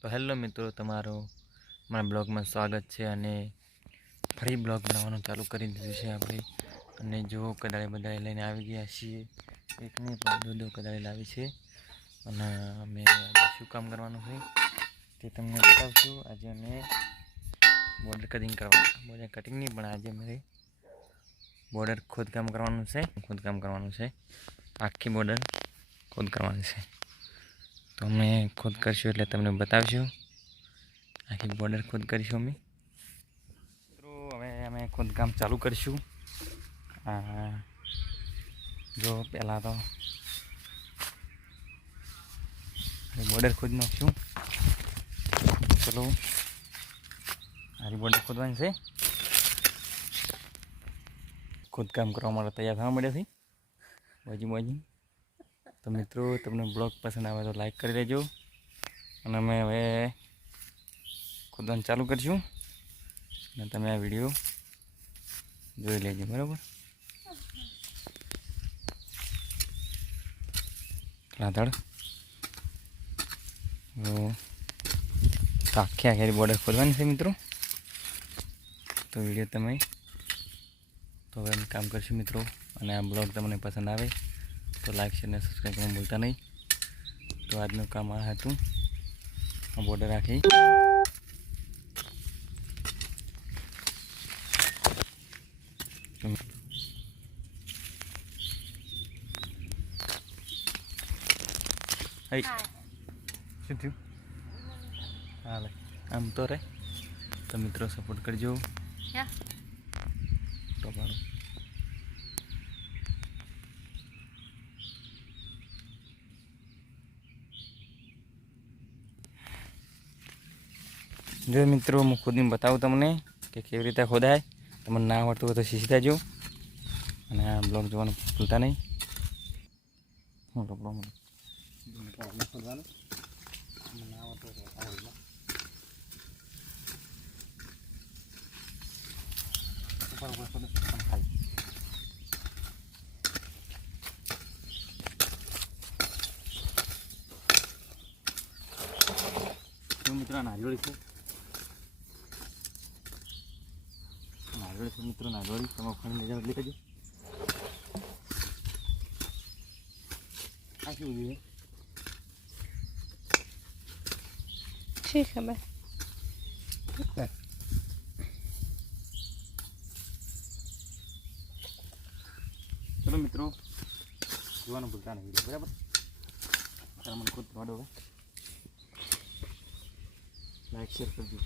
તો હેલો મિત્રો, તમારું મારા બ્લોગમાં સ્વાગત છે. અને ફરી બ્લોગ બનાવવાનું ચાલુ કરી દીધું છે આપણે. અને જો કદાળી બદાળી લઈને આવી ગયા છીએ, એકની પણ દો કદાળી લાવી છે. અને અમે આજે શું કામ કરવાનું છે તે તમને બતાવશું. આજે અમે બોર્ડર કટિંગ બોર્ડર કટિંગ નહીં, પણ આજે અમારે બોર્ડર ખોદકામ કરવાનું છે. આખી બોર્ડર ખોદ કરવાની છે. તો અમે ખોદ કરીશું એટલે તમને બતાવશું. આખી બોર્ડર ખોદ કરીશું અમે. મિત્રો હવે અમે ખોદકામ ચાલુ કરીશું. જો પહેલાં તો બોર્ડર ખોદ નાખશું. ચલો, આરી બોર્ડર ખોદવાની છે. ખોદકામ કરવા માટે તૈયાર થવા મળ્યા છે બાજુ. તો મિત્રો, તમને બ્લોગ પસંદ આવે તો લાઈક કરી દેજો. અને અમે હવે ખોદવાનું ચાલુ કરીશું અને તમે આ વિડીયો જોઈ લેજો, બરાબર. લાદળ આખી બોર્ડર ખોદવાની છે મિત્રો. તો વિડીયો તમે તો હવે એમ કામ કરશું મિત્રો. અને આ બ્લોગ તમને પસંદ આવે તો લાઈક શેર અને સબસ્ક્રાઈબ કરવાનું ભૂલતા નહીં. તો આજનું કામ આ હતું, આ બોર્ડર રાખી. શું થયું? હાલે આમ તો રે. તો મિત્રો સપોર્ટ કરજો. તો જો મિત્રો, હું ખુદને બતાવું તમને કે કેવી રીતે ખોદાય. તમને ના આવડતું હોય તો શીખી દેજો. અને આ બ્લોગ જોવાનું ભૂલતા નહીં. ખોદવાનું ના આવડતું મિત્રો નારિયેળી છે. મિત્રો નારિયેળી તમે ફોન લઈ જાવ એટલે કહેજો. આ શું છે? શી ખબર. ચલો મિત્રો, જોવાનું ભૂલતા નહીં, બરાબર. મને ખુદ પાડો, લાઈક શેર કરજો.